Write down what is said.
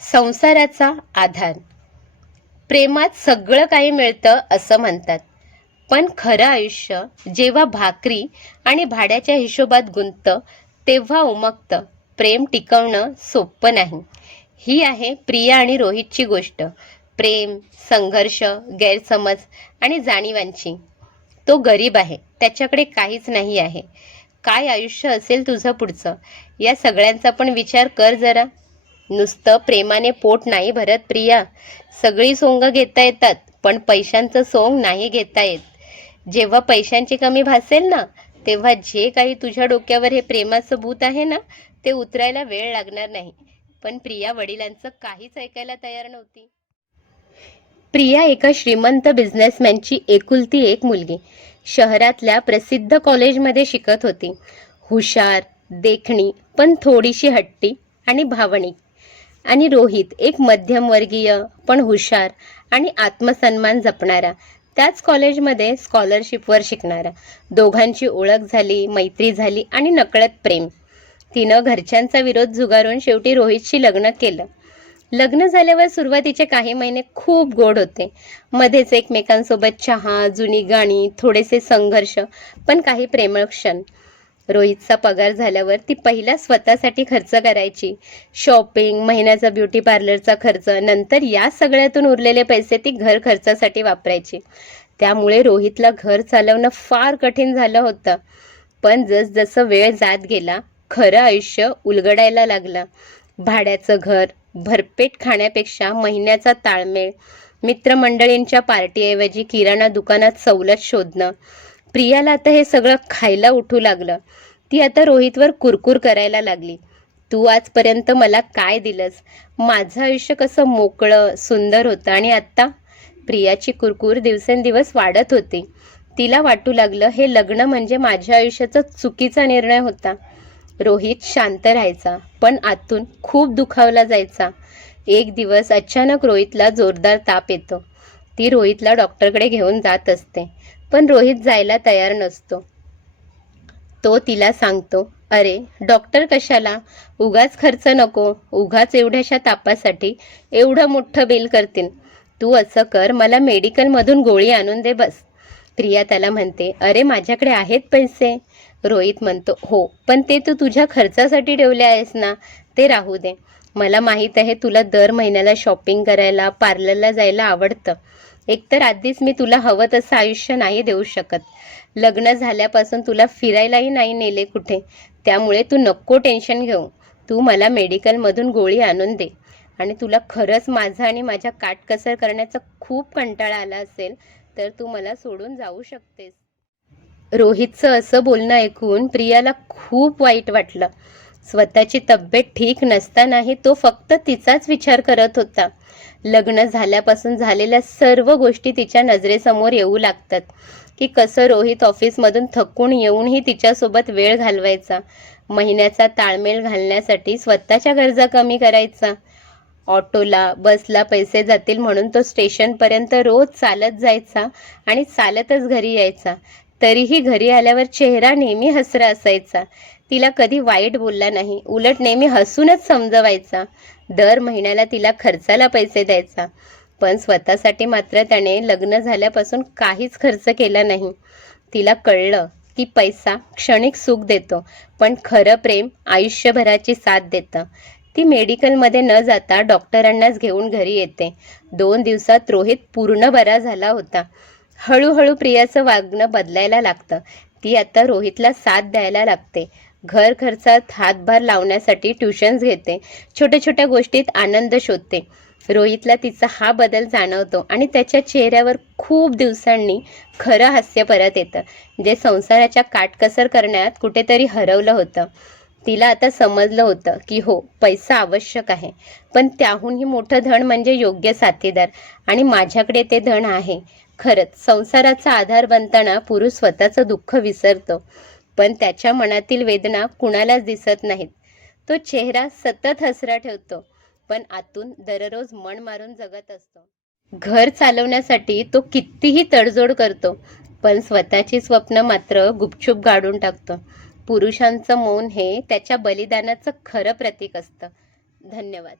संसाराचा आधार. प्रेमात सगळं काही मिळतं असं म्हणतात. पण खरं आयुष्य जेव्हा भाकरी आणि भाड्याच्या हिशोबात गुंततं तेव्हा उमगतं. प्रेम टिकवणं सोपं नाही. ही आहे प्रिया आणि रोहितची गोष्ट. प्रेम संघर्ष गैरसमज आणि जाणीवांची. तो गरीब आहे. त्याच्याकडे काहीच नाही आहे. काय आयुष्य असेल तुझं पुढचं? या सगळ्यांचा पण विचार कर जरा. नुसतं प्रेमाने पोट नाही भरत प्रिया. सगळी सोंग घेता येतात पण पैशांचं सोंग नाही घेता येत. जेव्हा पैशांची कमी भासेल ना तेव्हा जे काही तुझ्या डोक्यावर हे प्रेमाचं भूत आहे ना ते उतरायला वेळ लागणार नाही. पण प्रिया वडिलांचं काहीच ऐकायला तयार नव्हती. प्रिया एका श्रीमंत बिझनेसमॅनची एकुलती एक मुलगी. शहरातल्या प्रसिद्ध कॉलेजमध्ये शिकत होती. हुशार देखणी पण थोडीशी हट्टी आणि भावनिक. आणि रोहित एक मध्यमवर्गीय पण हुशार आणि आत्मसन्मान जपणारा. त्याच कॉलेजमध्ये स्कॉलरशिपवर शिकणारा. दोघांची ओळख झाली मैत्री झाली आणि नकळत प्रेम. तिनं घरच्यांचा विरोध झुगारून शेवटी रोहितशी लग्न केलं. लग्न झाल्यावर सुरुवातीचे काही महिने खूप गोड होते. मध्येच एकमेकांसोबत चहा जुनी गाणी थोडेसे संघर्ष पण काही प्रेमळ क्षण. रोहितचा पगार झाल्यावर ती पहिला स्वतःसाठी खर्च करायची. शॉपिंग महिन्याचा ब्युटी पार्लरचा खर्च नंतर या सगळ्यातून उरलेले पैसे ती घर खर्चासाठी वापरायची. त्यामुळे रोहितला घर चालवणं फार कठीण झालं होतं. पण जसजसं वेळ जात गेला खरं आयुष्य उलगडायला लागलं. भाड्याचं घर भरपेट खाण्यापेक्षा महिन्याचा ताळमेळ मित्रमंडळींच्या पार्टीऐवजी किराणा दुकानात सवलत शोधणं प्रियाला आता हे सगळं खायला उठू लागलं. ती आता रोहितवर कुरकुर करायला लागली. तू आजपर्यंत मला काय दिलंस? माझं आयुष्य कसं मोकळं सुंदर होतं आणि आत्ता? प्रियाची कुरकुर दिवसेंदिवस वाढत होती. तिला वाटू लागलं हे लग्न म्हणजे माझ्या आयुष्याचा चुकीचा निर्णय होता. रोहित शांत राहायचा पण आतून खूप दुखावला जायचा. एक दिवस अचानक रोहितला जोरदार ताप येतो. ती रोहितला डॉक्टरकडे घेऊन जात असते. पण रोहित जायला तयार नसतो. तो तिला सांगतो अरे डॉक्टर कशाला? उगाच खर्च नको उगाच एवढ्याशा तापासाठी एवढं मोठं बिल करतील. तू असं कर मला मेडिकलमधून गोळी आणून दे बस. प्रिया त्याला म्हणते अरे माझ्याकडे आहेत पैसे. रोहित म्हणतो हो पण ते तू तुझ्या खर्चासाठी ठेवले आहेस ना ते राहू दे. मला माहीत आहे तुला दर महिन्याला शॉपिंग करायला पार्लरला जायला आवडतं. एकतर आधीच मी तुला हवं तसं आयुष्य नाही देऊ शकत. लग्न झाल्यापासून तुला फिरायलाही नाही नेले कुठे. त्यामुळे तू नको टेन्शन घेऊ. तू मला मेडिकलमधून गोळी आणून दे. आणि तुला खरंच माझा आणि माझ्या काटकसर करण्याचा खूप कंटाळा आला असेल तर तू मला सोडून जाऊ शकतेस. रोहितचं असं बोलणं ऐकून प्रियाला खूप वाईट वाटलं. स्वतःची तब्येत ठीक नसतानाही तो फक्त तिचाच विचार करत होता. लग्न झाल्यापासून झालेल्या सर्व गोष्टी तिच्या नजरेसमोर येऊ लागतात की कसं रोहित ऑफिसमधून थकून येऊनही तिच्यासोबत वेळ घालवायचा महिन्याचा ताळमेळ घालण्यासाठी स्वतःच्या गरजा कमी करायचा. ऑटोला बसला पैसे जातील म्हणून तो स्टेशनपर्यंत रोज चालत जायचा आणि चालतच घरी यायचा. तरीही घरी आल्यावर चेहरा नेहमी हसरा असायचा. तिला कधी वाईट बोलला नाही. उलट नेहमी हसूनच समजवायचा. दर महिन्याला तिला खर्चाला पैसे द्यायचा. पण स्वतःसाठी मात्र त्याने लग्न झाल्यापासून काहीच खर्च केला नाही. तिला कळलं की पैसा क्षणिक सुख देतो पण खरं प्रेम आयुष्यभराची साथ देतं. ती मेडिकलमध्ये न जाता डॉक्टरांनाच घेऊन घरी येते. दोन दिवसात रोहित पूर्ण बरा झाला होता. हळूहळू प्रियाचं वागणं बदलायला लागतं. ती आता रोहितला साथ द्यायला लागते. घर खर्चात हातभार लावण्यासाठी ट्युशन्स घेते. छोट्या छोट्या गोष्टीत आनंद शोधते. रोहितला तिचा हा बदल जाणवतो आणि त्याच्या चेहऱ्यावर खूप दिवसांनी खरं हास्य परत येतं. जे संसाराच्या काटकसर करण्यात कुठेतरी हरवलं होतं. तिला आता समजलं होतं की हो पैसा आवश्यक आहे. पण त्याहूनही मोठं धन म्हणजे योग्य साथीदार. आणि माझ्याकडे ते धन आहे. खरंच संसाराचा आधार बनताना पुरुष स्वतःचं दुःख विसरतो. पण त्याच्या मनातील वेदना कुणालाच दिसत नाहीत. तो चेहरा सतत हसरा ठेवतो पण आतून दररोज मन मारून जगत असतो. घर चालवण्यासाठी तो कितीही तडजोड करतो पण स्वतःची स्वप्न मात्र गुपचूप गाडून टाकतो. पुरुषांचं मौन हे त्याच्या बलिदानाचं खरं प्रतीक असतं. धन्यवाद.